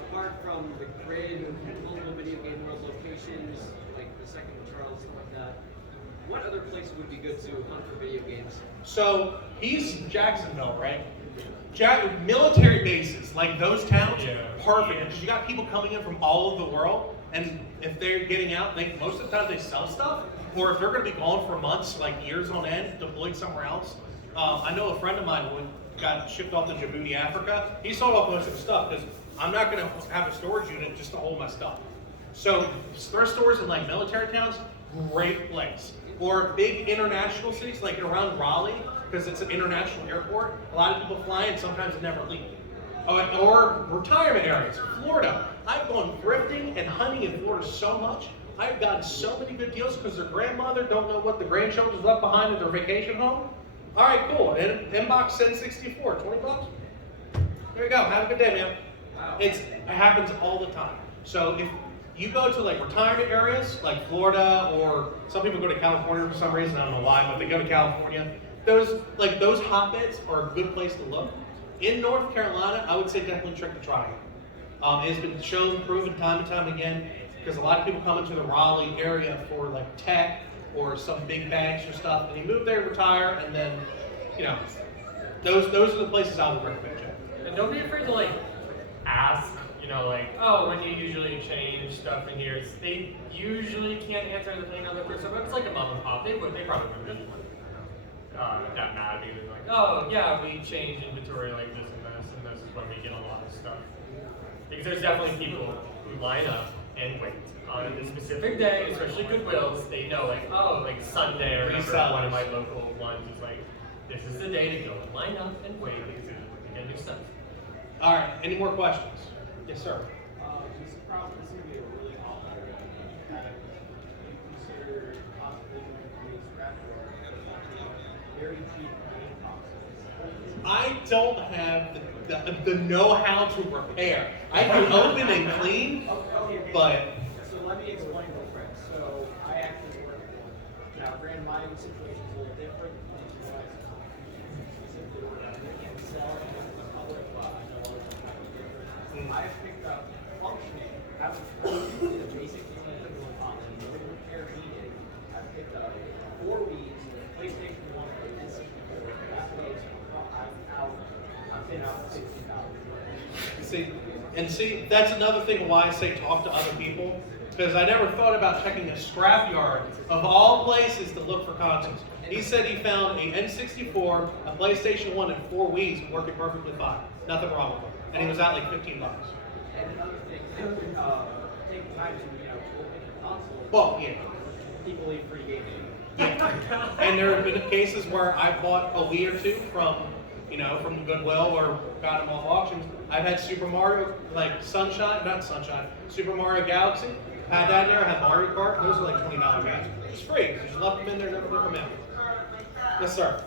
apart from the ran multiple video game world locations, like the second one, Charles, stuff like that. What other places would be good to hunt for video games? So he's Jacksonville, right? Military bases, like those towns, perfect. Because you got people coming in from all over the world, and if they're getting out, most of the time they sell stuff, or if they're going to be gone for months, like years on end, deployed somewhere else. I know a friend of mine who got shipped off to Djibouti, Africa. He sold off most of his stuff because I'm not going to have a storage unit just to hold my stuff. So thrift stores in like military towns, great place. Or big international cities, like around Raleigh, because it's an international airport. A lot of people fly and sometimes they never leave. Or retirement areas, Florida. I've gone thrifting and hunting in Florida so much. I've gotten so many good deals because their grandmother don't know what the grandchildren's left behind at their vacation home. All right, cool. Inbox send 64, 20 bucks. There you go. Have a good day, man. Wow. It happens all the time. So if you go to like retirement areas like Florida, or some people go to California for some reason, I don't know why, but they go to California. Those hotbeds are a good place to look. In North Carolina, I would say definitely Trick the Triangle. It's been shown, proven time and time again, because a lot of people come into the Raleigh area for like tech or some big banks or stuff, and you move there, retire, and then, those are the places I would recommend. And don't be afraid to like ask, like, oh, when do you usually change stuff in here? They usually can't answer the thing on the first, but it's like a mom and pop. They probably wouldn't that mad because they're like, oh yeah, we change inventory like this, and this is when we get a lot of stuff. Because there's definitely people who line up and wait on a specific day, especially Goodwills. They know like, oh, like Sunday or whatever. One of my local ones is like, this is the day to go and line up and wait because we get new stuff. All right, any more questions? Yes, sir. This is probably going to be a really hot area. Kind of consider possibly doing a scrap yard, very cheap game boxes. I don't have the know-how to repair. I can open and clean, but... So let me explain real quick. So I actually work for one. Now, granted, my own situation is a little different. Specifically, we're not making and selling to the public, but I know others are kind of different. I have picked up functioning, that was the basic thing that I'm doing on the repair needed. I've picked up 4 Wii's, PlayStation 1, and N64. That goes, I've been out for $60,000. See, that's another thing why I say talk to other people, because I never thought about checking a scrapyard of all places to look for consoles. He said he found a N64, a PlayStation 1, and 4 Wii's working perfectly fine. Nothing wrong with them. And he was at like $15. And another thing, take time to, open your console. Well, yeah. People leave free gaming. Yeah. And there have been cases where I bought a Wii or two from Goodwill or got them off auctions. I've had Super Mario, like Super Mario Galaxy. Had that in there. I had Mario Kart. Those are like $20 games. It's free. You just left them in there, never took them out. Yes, sir.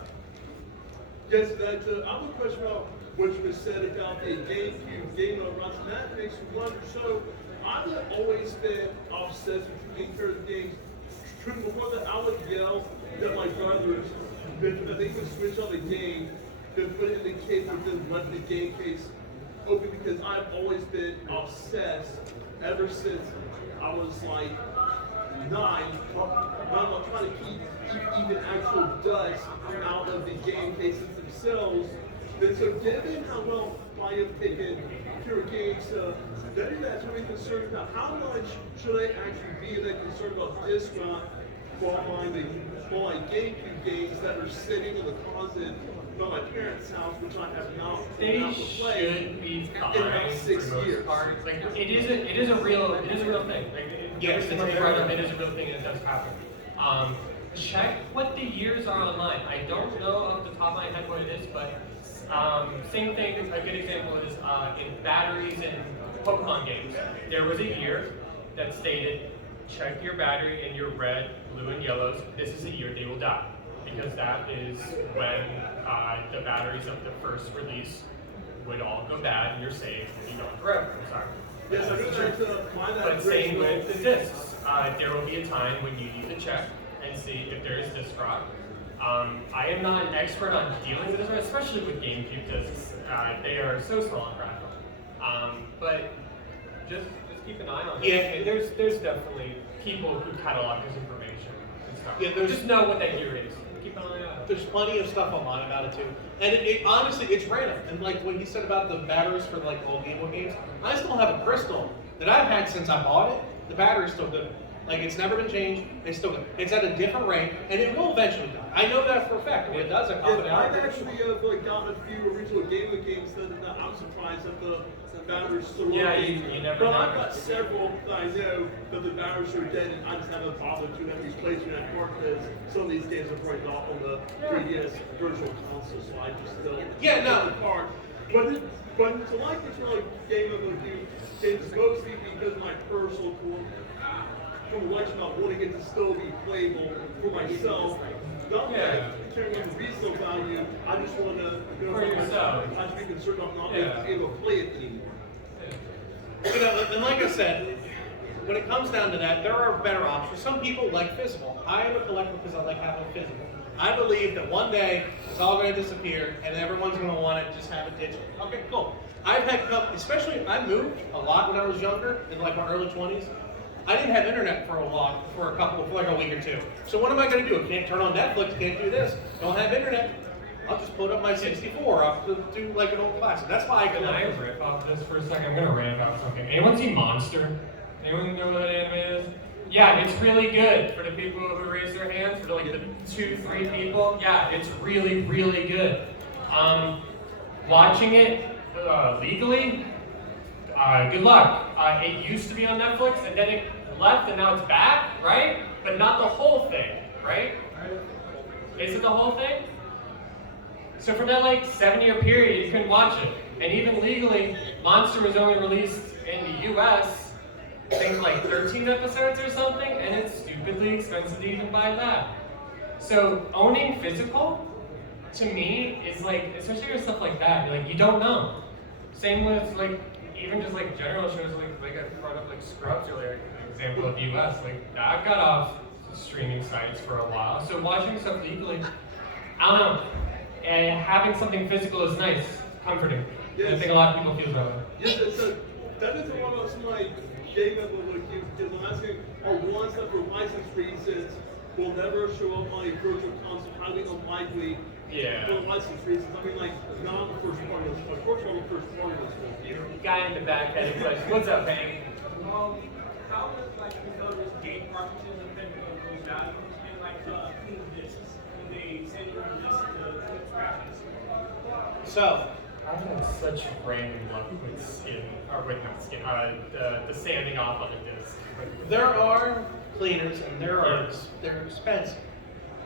Yes, I have a question about what you said about the GameCube Game of Runs, and that makes me wonder. So, I've always been obsessed with game games. Before that, I would yell at my brothers that they would switch on the game, then put it in the case, and then run the game case open, because I've always been obsessed ever since I was like 9. I'm trying to keep even actual dust out of the game cases themselves. And so, given how well I have taken Pure Games, then that's really concerned about how much should I actually be concerned about disc rot behind the GameCube games that are sitting in the closet by my parents' house, which I have not been able to play Should be in fine about 6 for most years. part. Like it is a real thing. Like Yes, it is a real thing, and it does happen. Check what the years are online. I don't know off the top of my head what it is, but same thing. A good example is in batteries in Pokemon games. There was a year that stated, check your battery in your red, blue, and yellows. This is the year they will die, because that is when the batteries of the first release would all go bad, and your save will be gone forever. I'm sorry. Yes, I just tried to find that. But same with the discs. There will be a time when you need to check and see if there is disc rot. I am not an expert on dealing with this, especially with GameCube discs. They are so small and fragile. But just just keep an eye on it. Yeah. And there's definitely people who catalog this information and stuff. Yeah, there's- just know what that gear is. Keep an eye on it. There's plenty of stuff online about it too, and it honestly it's random. And like what he said about the batteries for like old Game Boy games, I still have a crystal that I've had since I bought it. The battery's still good. Like it's never been changed. It's still good. It's at a different rate, and it will eventually die. I know that for a fact. When it does, I call it Yeah, I've out. actually like gotten a few original Game Boy games that I'm surprised that the batteries still Yeah, working. you never But know. I've got several that I know that the batteries are dead, and I just haven't bothered to have replaced that part because some of these games are probably not on the 3DS Virtual Console, so I just still Yeah, no. the part. But to like this really game of a few games mostly because of my personal collection about wanting it to still be playable for myself. Not Yeah. caring on the resale value, I just want to For yourself. I just be concerned about not Yeah. being able to play it anymore. You know, and like I said, when it comes down to that, there are better options. Some people like physical. I am a collector because I like having it physical. I believe that one day it's all going to disappear and everyone's going to want to just have it digital. Okay, cool. I've had, especially I moved a lot when I was younger, in like my early 20s. I didn't have internet for like a week or two. So what am I going to do? I can't turn on Netflix, can't do this. Don't have internet. I'll just put up my 64 up to do like an old classic. That's why I Can I collect. riff off this for a second? I'm gonna rant about something. Anyone see Monster? Anyone know what that anime is? Yeah, it's really good for the people who raise their hands, for like the 2-3 people. Yeah, it's really, really good. Watching it legally, good luck. It used to be on Netflix and then it left and now it's back, right? But not the whole thing, right? Is it the whole thing? So for that like 7-year period, you couldn't watch it. And even legally, Monster was only released in the US, I think like 13 episodes or something, and it's stupidly expensive to even buy that. So owning physical, to me, is like, especially with stuff like that, like you don't know. Same with like, even just like general shows like I brought up like Scrubs earlier, an example of US, like that got off streaming sites for a while. So watching stuff legally, I don't know. And having something physical is nice, comforting. Yes. I think a lot of people feel that way. Yes, that is one of my game that will look cute because I'm asking are ones that for license reasons will never show up on a virtual console, highly unlikely Yeah. for license reasons. I mean like not the first party of the first party of the school here. Guy in the back had a question. What's up, Hank? How does like you notice game cartridges depending on those values and like clean discs when they send you a disc to scratches? So, I've had such random luck with skin, or with not skin, the sanding off on the disc. there are cleaners and they're expensive.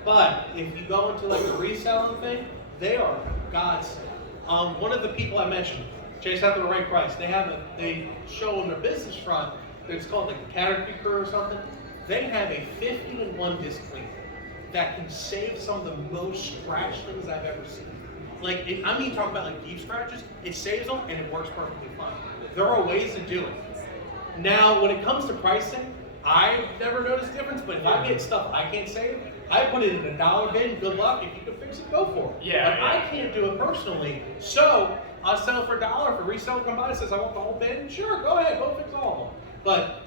But if you go into like a reselling thing, they are godsend. One of the people I mentioned, Chase out the right price. They show on their business front. It's called like a Caterpillar Crew or something. They have a 50-in-1 disc cleaner that can save some of the most scratch things I've ever seen. Like, I mean, talking about like deep scratches, it saves them and it works perfectly fine. There are ways to do it. Now, when it comes to pricing, I've never noticed a difference, but if I get stuff I can't save, I put it in a dollar bin, good luck, if you can fix it, go for it. Yeah, But yeah. I can't do it personally, so I'll sell it for $1. If a reseller comes by and says, I want the whole bin, sure, go ahead, go fix all of them. But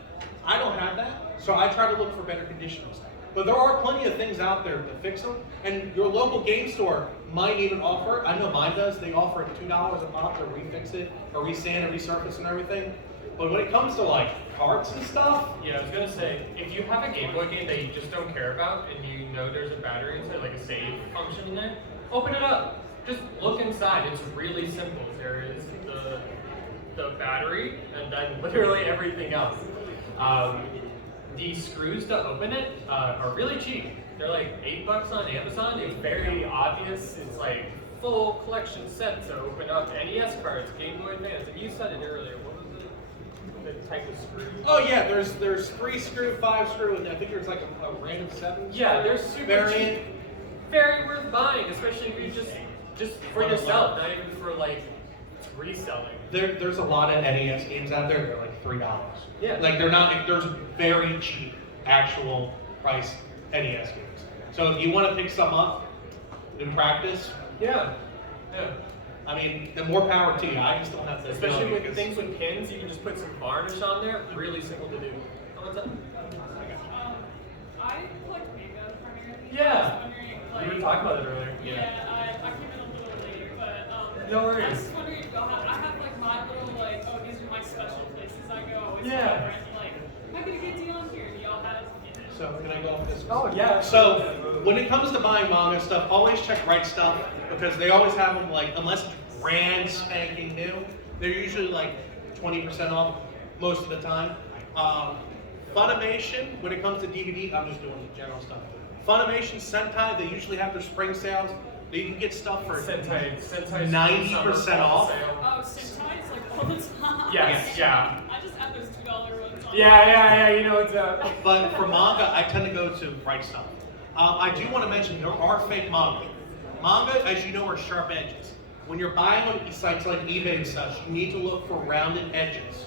I don't have that, so I try to look for better conditions. But there are plenty of things out there to fix them, and your local game store might even offer, I know mine does, they offer it $2 a pop to refix it, or resand and resurface and everything. But when it comes to like carts and stuff, Yeah, I was gonna say, if you have a Game Boy game that you just don't care about, and you know there's a battery inside, like a save function in there, open it up. Just look inside. It's really simple. There is the battery, and then literally everything else. The screws to open it are really cheap. They're like $8 on Amazon. It's very obvious. It's like full collection set to open up NES cards, Game Boy Advance. And you said it earlier. What was the type of screw? oh yeah, there's 3 screw, 5 screw, and I think there's like a random 7 Yeah, screw they're super variant. cheap. Very worth buying, especially if you just for yourself, not even for like reselling. There's a lot of NES games out there that are like $3. Yeah. Like they're not. There's very cheap actual price NES games. So if you want to pick some up in practice, Yeah, yeah. I mean, the more power to you. I just don't have the Especially ability with things with pins, you can just put some varnish on there. Really simple to do. What's up? I collect manga primarily. Yeah. I was wondering, like, We were talking about it earlier. Yeah, I came in a little later, but No worries. I was just wondering, I have like my little like, oh, these are my special places I go. It's Yeah. my friend, like, I get a good deal on here. Do y'all have? So can I go off this? Oh yeah. So when it comes to buying manga stuff, always check Right Stuff because they always have them like, unless it's brand spanking new, they're usually like 20% off most of the time. Funimation, when it comes to DVD, I'm just doing general stuff. Funimation, Sentai, they usually have their spring sales. You can get stuff for Sentai 90% off. Oh, Sentai is like all the time. Yes, yeah. I just add those $2 ones on. Yeah, you know what's up. But for manga, I tend to go to Right Stuff. I do want to mention there are fake manga. Manga, as you know, are sharp edges. When you're buying on sites like eBay and such, you need to look for rounded edges.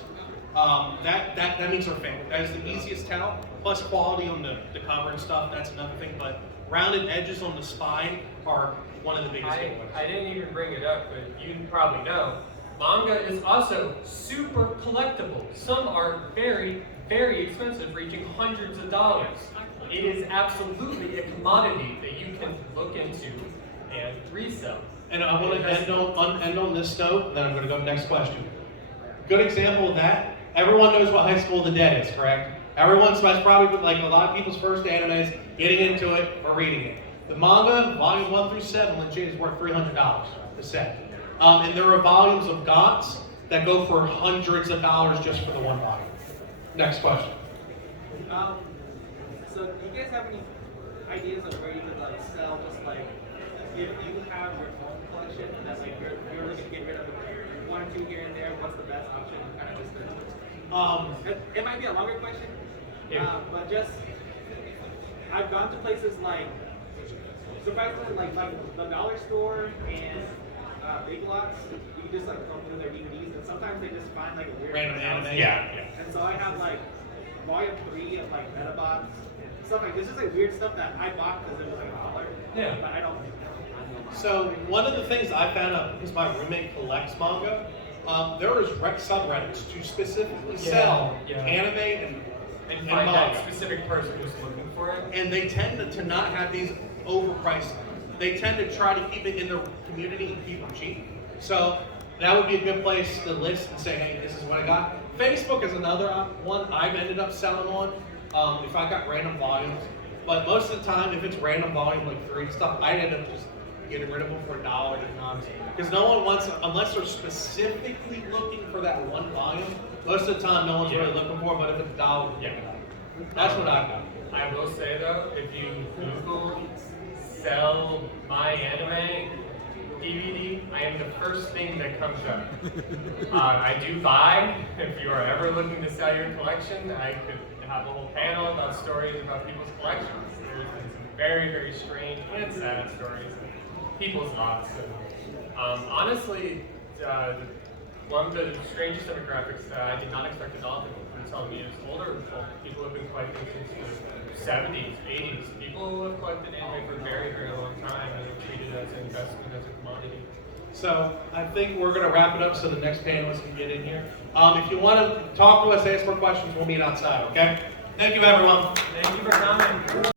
That means they're fake. That is the easiest tell. Plus quality on the cover and stuff, that's another thing. But rounded edges on the spine are one of the biggest things. I didn't even bring it up, but you probably know. Manga is also super collectible. Some are very, very expensive, reaching hundreds of dollars. It is absolutely a commodity that you can look into and resell. And I want to end on this note, then I'm going to go to the next question. Good example of that, everyone knows what High School of the Dead is, correct? Everyone's probably, like a lot of people's first anime is getting into it or reading it. The manga, volume 1 through 7, legit is worth $300 a set. And there are volumes of GOTS that go for hundreds of dollars just for the one volume. Next question. So do you guys have any ideas of where you could like sell just like if you have your own collection that like you're looking to get rid of one or two here and there, what's the best option kind of distance? It might be a longer question, but just I've gone to places like surprisingly like the dollar store and Big Lots. You can just like go through their DVDs and sometimes they just find like a weird Random anime. Yeah. And so I have like volume 3 of like Metabots, stuff like this is like weird stuff that I bought because it was like $1. Yeah. But I don't. So one of the things I found out because my roommate collects manga, there is subreddits to specifically sell anime and find manga. that specific person who's looking for it. And they tend to not have these overpriced. They tend to try to keep it in the community and keep them cheap. So that would be a good place to list and say, hey, this is what I got. Facebook is another one I've ended up selling on if I got random volumes. But most of the time, if it's random volume like 3 stuff, I end up just getting rid of them for $1 to nonce. Because no one wants, unless they're specifically looking for that one volume, most of the time no one's really looking for it, but if it's $1, that's what I got. I will say though, if you Google sell my anime DVD, I am the first thing that comes up. I do buy. If you are ever looking to sell your collection, I could have a whole panel about stories about people's collections. There's been some very, very strange and sad stories of people's lots. And, honestly, one of the strangest demographics that I did not expect at all from telling me is older people who have been collecting since the 70s, 80s. People who have collected anime for a very, very long time and have treated it as an investment, as a commodity. So I think we're going to wrap it up so the next panelist can get in here. If you want to talk to us, ask more questions, we'll meet outside, okay? Thank you, everyone. Thank you for coming.